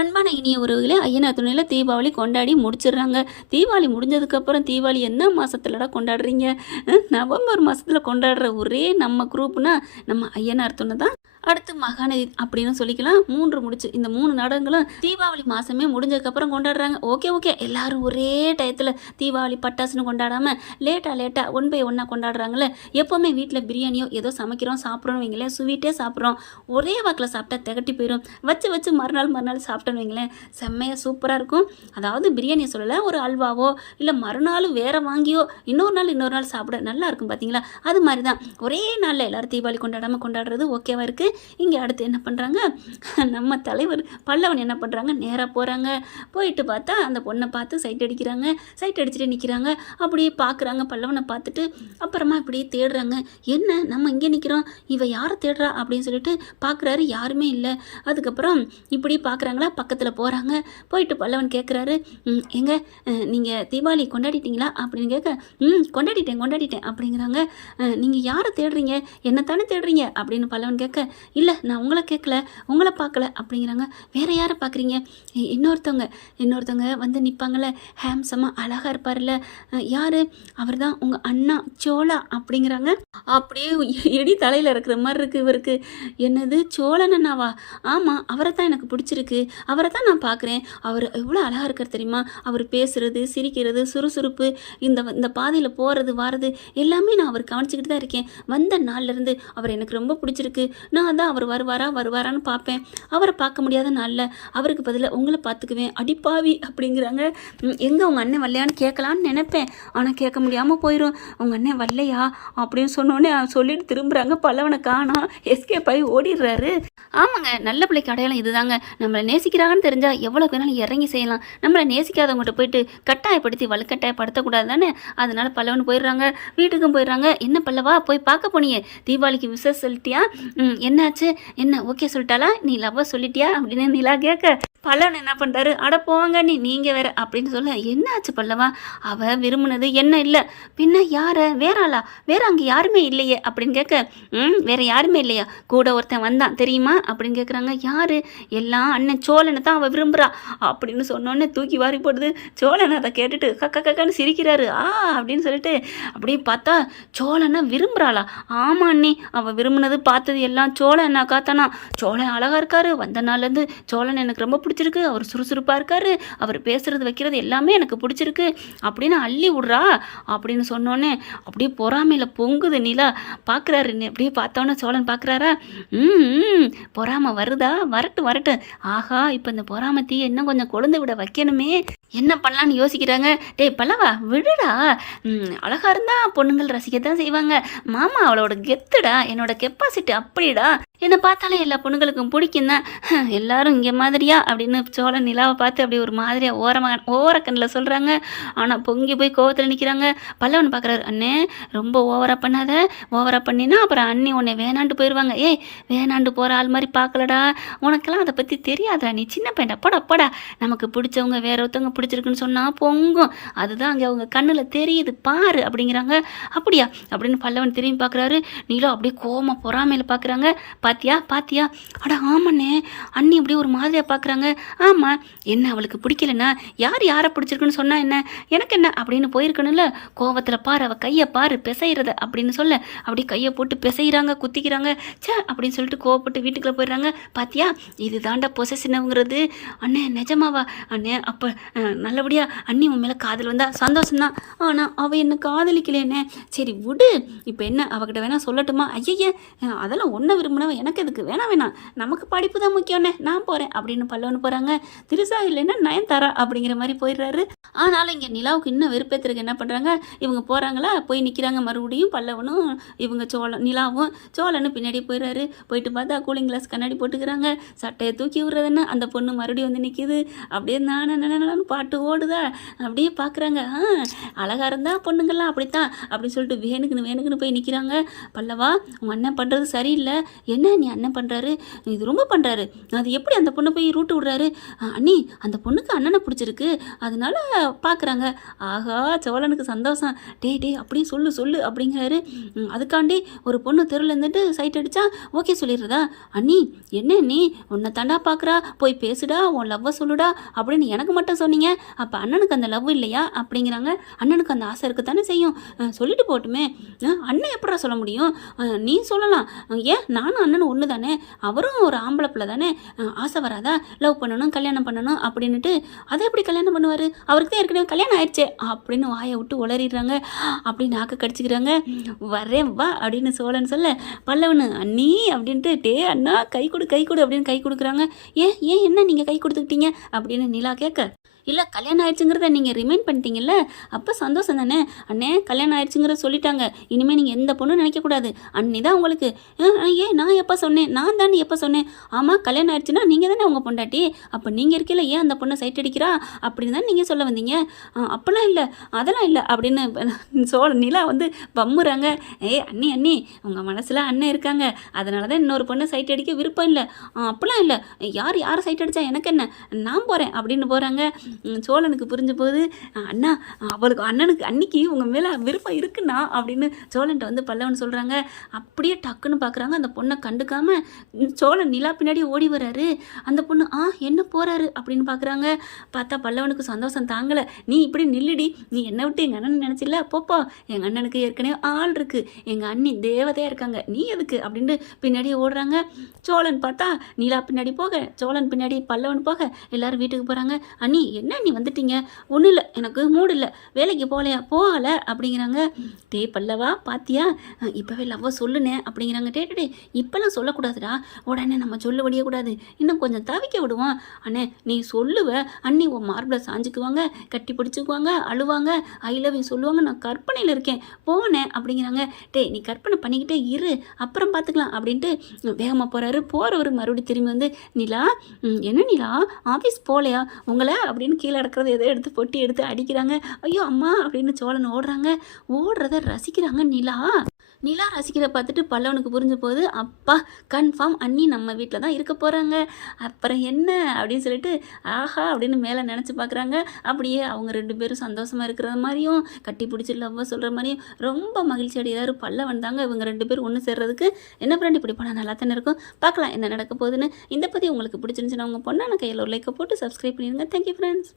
அன்பான இனிய உறவுகளே, ஐயனார் துணையில் தீபாவளி கொண்டாடி முடிச்சிடுறாங்க. தீபாவளி முடிஞ்சதுக்கப்புறம் தீபாவளி என்ன மாதத்துலடா கொண்டாடுறீங்க? நவம்பர் மாதத்தில் கொண்டாடுற ஒரே நம்ம குரூப்னா நம்ம ஐயனார் துணை தான். அடுத்து மகாநதி அப்படின்னு சொல்லிக்கலாம். 3 முடிச்சு இந்த 3 நாடகங்களும் தீபாவளி மாதமே முடிஞ்சதுக்கப்புறம் கொண்டாடுறாங்க. ஓகே ஓகே, எல்லாரும் ஒரே டயத்தில் தீபாவளி பட்டாசுன்னு கொண்டாடாமல் லேட்டாக ஒன் பை ஒன்னாக கொண்டாடுறாங்களே. எப்போவுமே வீட்டில் பிரியாணியோ ஏதோ சமைக்கிறோம் சாப்பிட்றோம் வைங்களேன், ஸ்வீட்டே சாப்பிட்றோம், ஒரே வாக்கில் சாப்பிட்டா திகட்டி போயிடும். வச்சு மறுநாள் சாப்பிட்டோன்னு வைங்களேன், செம்மையாக சூப்பராக இருக்கும். அதாவது பிரியாணியை சொல்லலை, ஒரு அல்வாவோ இல்லை மறுநாள் வேறு வாங்கியோ இன்னொரு நாள் சாப்பிட நல்லா இருக்கும் பார்த்தீங்களா. அது மாதிரி தான் ஒரே நாளில் எல்லோரும் தீபாவளி கொண்டாடாமல் கொண்டாடுறது ஓகேவா இருக்குது. இங்கே அடுத்து என்ன பண்ணுறாங்க, நம்ம தலைவர் பல்லவன் என்ன பண்ணுறாங்க, நேராக போகிறாங்க. போயிட்டு பார்த்தா அந்த பொண்ணை பார்த்து சைட் அடிச்சுட்டு நிற்கிறாங்க. அப்படியே பார்க்குறாங்க பல்லவனை பார்த்துட்டு. அப்புறமா இப்படியே தேடுறாங்க. என்ன நம்ம இங்கே நிற்கிறோம், இவ யாரை தேடுறா அப்படின்னு சொல்லிட்டு பார்க்குறாரு, யாருமே இல்லை. அதுக்கப்புறம் இப்படி பார்க்குறாங்களா, பக்கத்தில் போகிறாங்க. போயிட்டு பல்லவன் கேட்குறாரு, எங்க நீங்கள் தீபாவளி கொண்டாடிட்டீங்களா அப்படின்னு கேட்க, கொண்டாடிட்டேன் அப்படிங்கிறாங்க. நீங்கள் யாரை தேடுறீங்க, என்னத்தானே தேடுறீங்க அப்படின்னு பல்லவன் கேட்க, இல்லை நான் உங்களை கேட்கல, உங்களை பார்க்கல அப்படிங்கிறாங்க. வேறு யாரை பார்க்குறீங்க? இன்னொருத்தவங்க வந்து நிற்பாங்கள்ல, ஹேம்சமாக அழகாக இருப்பார்ல, யார்? அவர் தான் உங்கள் அண்ணா சோழா அப்படிங்கிறாங்க. அப்படியே இடி தலையில் இருக்கிற மாதிரி இருக்குது இவருக்கு. என்னது சோழன் அண்ணாவா? ஆமாம், அவரை தான் எனக்கு பிடிச்சிருக்கு, அவரை தான் நான் பார்க்குறேன். அவர் எவ்வளோ அழகாக இருக்கார் தெரியுமா? அவர் பேசுகிறது, சிரிக்கிறது, சுறுசுறுப்பு, இந்த பாதையில் போகிறது வாரது எல்லாமே நான் அவர் கவனிச்சிக்கிட்டு தான் இருக்கேன். வந்த நாள்லேருந்து அவர் எனக்கு ரொம்ப பிடிச்சிருக்கு. நான் தான் அவர் வருவாரான்னு பார்ப்பேன். அவரை பார்க்க முடியாத நாளில் அவருக்கு பதிலாக உங்களை பார்த்துக்குவேன். அடிப்பாவி அப்படிங்கிறாங்க. எங்கே உங்கள் அண்ணன் வரலையான்னு கேட்கலான்னு நினைப்பேன், ஆனால் கேட்க முடியாமல் போயிடும். உங்கள் அண்ணன் வரலையா அப்படின்னு சொன்னோடனே சொல்லிட்டு திரும்புகிறாங்க. பல்லவனை காணோம், எஸ்கேப் ஆகி ஓடிடுறாரு. ஆமாங்க, நல்ல பிள்ளைக்கு அடையாளம் இதுதாங்க. நம்மளை நேசிக்கிறாங்கன்னு தெரிஞ்சால் எவ்வளோ வேணாலும் இறங்கி செய்யலாம். நம்மளை நேசிக்காதவங்ககிட்ட போயிட்டு கட்டாயப்படுத்தி வலுக்கட்டாயப்படுத்தக்கூடாது தானே. அதனால பல்லவன் போயிடுறாங்க, வீட்டுக்கும் போயிடுறாங்க. என்ன பல்லவா போய் பார்க்க போனியே, தீபாவளிக்கு விசேஷம் சொல்லிட்டியா? என்னாச்சு, என்ன ஓகே சொல்லிட்டாளா, நீ லவ்வ சொல்லிட்டியா அப்படின்னு நிலா கேட்க, பல்லவன் என்ன பண்ணுறாரு, அட போங்க நீங்கள் வேற அப்படின்னு சொல்ல, என்னாச்சு பல்லவா, அவள் விரும்பினது என்ன இல்லை, பின்ன யாரை, வேற ஆளா, வேற அங்கே யாருமே இல்லையே அப்படின்னு கேட்க, வேற யாருமே இல்லையா, கூட ஒருத்தன் வந்தான் தெரியுமா அப்படின்னு கேட்குறாங்க. யாரு? எல்லாம் அண்ணன் சோழனை தான் அவள் விரும்புகிறா அப்படின்னு சொன்னோன்னே தூக்கி வாரி போடுது. சோழன் அதை கேட்டுட்டு கக்கன்னு சிரிக்கிறாரு. அப்படின்னு சொல்லிட்டு அப்படியே பார்த்தா சோழனை விரும்புகிறாளா? ஆமா அண்ணி, அவள் விரும்பினது பார்த்தது எல்லாம் சோழன் என்ன காத்தானா. சோழன் அழகாக இருக்காரு, வந்த நாள்லேருந்து சோழன் எனக்கு ரொம்ப பிடிச்சிருக்கு, அவர் சுறுசுறுப்பாக இருக்காரு, அவர் பேசுறது வைக்கிறது எல்லாமே எனக்கு பிடிச்சிருக்கு அப்படின்னு அள்ளி விட்றா அப்படின்னு சொன்னோன்னே அப்படியே பொறாமையில் பொங்குது நிலா. பார்க்குறாரு, அப்படியே பார்த்தோன்னே சோழன் பார்க்குறாரா, பொறாமை வருதா, வரட்டு. ஆஹா, இப்போ இந்த பொறாமை தீ இன்னும் கொஞ்சம் கொழுந்து விட வைக்கணுமே, என்ன பண்ணலான்னு யோசிக்கிறாங்க. டேய் பல்லவா விடுடா, அழகாக இருந்தால் பொண்ணுங்கள் ரசிக்கத்தான் செய்வாங்க. மாமா அவளோட கெத்துடா, என்னோட கெப்பாசிட்டி அப்படிடா, என்னை பார்த்தாலே எல்லா பொண்ணுங்களுக்கும் பிடிக்கும் தான், எல்லாரும் இங்கே மாதிரியா அப்படின்னு சோழன் நிலாவை பார்த்து அப்படி ஒரு மாதிரியாக ஓரக்கண்ணில் சொல்கிறாங்க. ஆனால் பொங்கி போய் கோவத்தில் நிற்கிறாங்க. பல்லவன் பார்க்குறாரு, அண்ணே ரொம்ப ஓவராக பண்ணாத, ஓவராக பண்ணினா அப்புறம் அண்ணி உன்னை வேணாண்டு போயிடுவாங்க. ஏய், வேணாண்டு போகிற ஆள் மாதிரி பார்க்கலடா, உனக்கெல்லாம் அதை பற்றி தெரியாதா, நீ சின்ன பையன்டா, போடா, நமக்கு பிடிச்சவங்க வேற ஒருத்தவங்க பிடிச்சிருக்குன்னு சொன்னால் பொங்கும், அதுதான் அங்கே அவங்க கண்ணில் தெரியுது பாரு அப்படிங்கிறாங்க. அப்படியா அப்படின்னு பல்லவன் திரும்பி பார்க்குறாரு. நீலோ அப்படியே கோவமாக பொறாமையில் பார்க்குறாங்க. பாத்தியா, அட ஆமாண்ணே, அண்ணி அப்படியே ஒரு மாதிரியாக பார்க்குறாங்க. ஆமாம், என்ன அவளுக்கு பிடிக்கலன்னா யாரை பிடிச்சிருக்குன்னு சொன்னா என்ன, எனக்கு என்ன அப்படின்னு போயிருக்கணும்ல. கோவத்தில் பாரு, அவள் கையை பாரு பிசைறத அப்படின்னு சொல்ல, அப்படியே கையை போட்டு பிசைகிறாங்க, குத்திக்கிறாங்க. அப்படின்னு சொல்லிட்டு கோவப்பட்டு வீட்டுக்குள்ளே போயிடுறாங்க. பாத்தியா, இது தாண்டா பொசசினவங்கிறது. அண்ணே நிஜமாவா? அண்ணே அப்போ நல்லபடியாக அண்ணி உன் மேலே காதல் வந்தா சந்தோஷம்தான், ஆனால் அவள் என்ன காதலிக்கலேண்ணே. சரி விடு, இப்போ என்ன அவகிட்ட வேணா சொல்லட்டுமா? ஐய, அதெல்லாம் ஒன்றை விரும்பினவன் எனக்கு எதுக்கு, வேணாம், நமக்கு படிப்பு தான் முக்கியம்னே, நான் போகிறேன் அப்படின்னு பல்லவன் போகிறாங்க. திருசா இல்லைன்னா நயன்தாரா அப்படிங்கிற மாதிரி போயிடுறாரு. ஆனாலும் இங்கே நிலாவுக்கு இன்னும் வெறுப்பேற்றுறதுக்கு என்ன பண்ணுறாங்க, இவங்க போகிறாங்களா, போய் நிற்கிறாங்க. மறுபடியும் பல்லவனும் இவங்க நிலாவும் சோழனும் பின்னாடி போயிடுறாரு. போயிட்டு பார்த்தா கூலிங் கிளாஸ் கண்ணாடி போட்டுக்கிறாங்க. சட்டையை தூக்கி விடுறதுன்னு அந்த பொண்ணு மறுபடியும் வந்து நிற்கிது. அப்படியே நானு பாட்டு ஓடுதா. அப்படியே பார்க்குறாங்க, அழகாக இருந்தால் பொண்ணுங்கள்லாம் அப்படித்தான் அப்படின்னு சொல்லிட்டு வேணுக்குன்னு போய் நிற்கிறாங்க. பல்லவா, உங்கள் அண்ணன் பண்ணுறது சரியில்லை, என்ன என்ன நீ அண்ணன் பண்ணுறாரு, இது ரொம்ப பண்ணுறாரு, அது எப்படி அந்த பொண்ணை போய் ரூட்டு விடுறாரு, அண்ணி அந்த பொண்ணுக்கு அண்ணனை பிடிச்சிருக்கு அதனால பார்க்குறாங்க. ஆஹா சோழனுக்கு சந்தோஷம். டேய் டேய் அப்படியே சொல்லு சொல்லு அப்படிங்கிறாரு. அதுக்காண்டி ஒரு பொண்ணு தெருவில் இருந்துட்டு சைட் அடித்தா ஓகே சொல்லிடுறதா? அண்ணி என்ன நீ உன்னை தாண்டா பார்க்குறா, போய் பேசுடா, உன் லவ்வை சொல்லுடா அப்படின்னு எனக்கு மட்டும் சொன்னீங்க, அப்போ அண்ணனுக்கு அந்த லவ் இல்லையா அப்படிங்கிறாங்க. அண்ணனுக்கு அந்த ஆசை இருக்க தானே செய்யும், சொல்லிட்டு போட்டுமே. அண்ணன் எப்படா சொல்ல முடியும், நீ சொல்லலாம். ஏன் நானும் அண்ணனும் ஒன்று தானே, அவரும் ஒரு ஆம்பளை பிள்ளை தானே, ஆசை வராதா லவ் பண்ணணும் கல்யாணம் பண்ணணும் அப்படின்னுட்டு? அதை எப்படி கல்யாணம் பண்ணுவார், அவருக்கு தான் ஏற்கனவே கல்யாணம் ஆயிடுச்சே அப்படின்னு வாயை விட்டு உளறிடுறாங்க. அப்படி நாக்கு கடிச்சிக்கிறாங்க. வரேன் வா அப்படின்னு சோழன் சொல்ல பல்லவனு அண்ணி அப்படின்ட்டு டே அண்ணா கை கொடு அப்படின்னு கை கொடுக்குறாங்க. ஏன் ஏன் என்ன நீங்கள் கை கொடுத்துக்கிட்டீங்க அப்படின்னு நிலா கேட்க, இல்லை கல்யாணம் ஆயிடுச்சுங்கிறத நீங்கள் ரிமைண்ட் பண்ணிட்டீங்கல்ல, அப்போ சந்தோஷம் தானே. அண்ணே கல்யாணம் ஆயிடுச்சுங்கிறத சொல்லிட்டாங்க, இனிமேல் நீங்கள் எந்த பொண்ணும் நினைக்கக்கூடாது, அண்ணி தான் உங்களுக்கு. ஏன் நான் எப்போ சொன்னேன், நான் தானே எப்போ சொன்னேன், ஆமாம் கல்யாணம் ஆயிடுச்சுன்னா நீங்கள் தானே உங்கள் பொண்டாட்டி, அப்போ நீங்கள் இருக்கல ஏன் அந்த பொண்ணை சைட் அடிக்கிறா அப்படின்னு தான் நீங்கள் சொல்ல வந்தீங்க. அப்போலாம் இல்லை அதெல்லாம் இல்லை அப்படின்னு நிலா வந்து பம்முறாங்க. அண்ணி அண்ணி உங்கள் மனசில் அண்ணன் இருக்காங்க, அதனால தான் இன்னொரு பொண்ணை சைட் அடிக்க விருப்பம் இல்லை. அப்போலாம் இல்லை, யாரை சைட் அடித்தா எனக்கு என்ன, நான் போகிறேன் அப்படின்னு போகிறாங்க. சோழனுக்கு புரிஞ்ச போது அண்ணா அவளுக்கு அண்ணனுக்கு அன்னைக்கு உங்கள் மேலே விருப்பம் இருக்குண்ணா அப்படின்னு சோழன்ட்ட வந்து பல்லவன் சொல்கிறாங்க. அப்படியே டக்குன்னு பார்க்குறாங்க, அந்த பொண்ணை கண்டுக்காமல் சோழன் நிலா பின்னாடி ஓடி வராரு. அந்த பொண்ணு என்ன போகிறாரு அப்படின்னு பார்க்குறாங்க. பார்த்தா பல்லவனுக்கு சந்தோஷம் தாங்கலை. நீ இப்படி நில்லுடி, நீ என்னை விட்டு எங்கள் அண்ணன் நினச்சில்ல, போப்போ எங்கள் அண்ணனுக்கு ஏற்கனவே ஆள் இருக்குது, எங்கள் அண்ணி தேவதையாக இருக்காங்க, நீ எதுக்கு அப்படின்ட்டு பின்னாடியே ஓடுறாங்க. சோழன் பார்த்தா நிலா பின்னாடி போக, சோழன் பின்னாடி பல்லவன் போக எல்லாரும் வீட்டுக்கு போகிறாங்க. அண்ணி என்ன நீ வந்துட்டீங்க, ஒன்றும் இல்லை எனக்கு மூடு இல்லை, வேலைக்கு போகலையா, போகலை அப்படிங்கிறாங்க. டே பல்லவா பாத்தியா இப்போவே லவ்வை சொல்லுனே அப்படிங்கிறாங்க. டே இப்போல்லாம் சொல்லக்கூடாதுடா, உடனே நம்ம சொல்ல விடக்கூடாது, இன்னும் கொஞ்சம் தவிக்க விடுவோம். அண்ணே நீ சொல்லுவ, அண்ணி உன் மார்பில் சாஞ்சிக்குவாங்க, கட்டி பிடிச்சிக்குவாங்க, அழுவாங்க, ஐ லவ் யூ சொல்லுவாங்க, நான் கற்பனையில் இருக்கேன் போனேன் அப்படிங்கிறாங்க. டே நீ கற்பனை பண்ணிக்கிட்டே இரு, அப்புறம் பார்த்துக்கலாம் அப்படின்ட்டு வேகமாக போகிறவர் மறுபடியும் திரும்பி வந்து நிலா என்ன நிலா ஆஃபீஸ் போகலையா உங்களை அப்படின்னு கீழே கிடக்கிறது எதோ எடுத்து பொட்டி எடுத்து அடிக்கிறாங்க. ஐயோ அம்மா அப்படின்னு சோழன் ஓடுறத ரசிக்கிறாங்க. நிலா ரசிக்கிறத பார்த்துட்டு பல்லவனுக்கு புரிஞ்ச போது அப்பா கன்ஃபார்ம் அண்ணி நம்ம வீட்டில் தான் இருக்க போகிறாங்க, அப்புறம் என்ன அப்படின்னு சொல்லிட்டு ஆஹா அப்படின்னு மேலே நினச்சி பார்க்குறாங்க. அப்படியே அவங்க 2 பேரும் சந்தோஷமாக இருக்கிற மாதிரியும் கட்டி பிடிச்சி லவ்வை சொல்கிற மாதிரியும் ரொம்ப மகிழ்ச்சி அடைகிறாரு பல்லவன் தாங்க. இவங்க 2 பேரும் ஒன்று சேர்றதுக்கு என்ன ஃப்ரெண்ட் இப்படி போனால் நல்லா தானே இருக்கும், பார்க்கலாம் என்ன நடக்க போகுதுன்னு. இந்த பற்றி உங்களுக்கு பிடிச்சிருந்துச்சுன்னா உங்கள் பொண்ணான கையில் ஒரு லைக்கை போட்டு சப்ஸ்கிரைப் பண்ணிடுங்க. Thank you friends.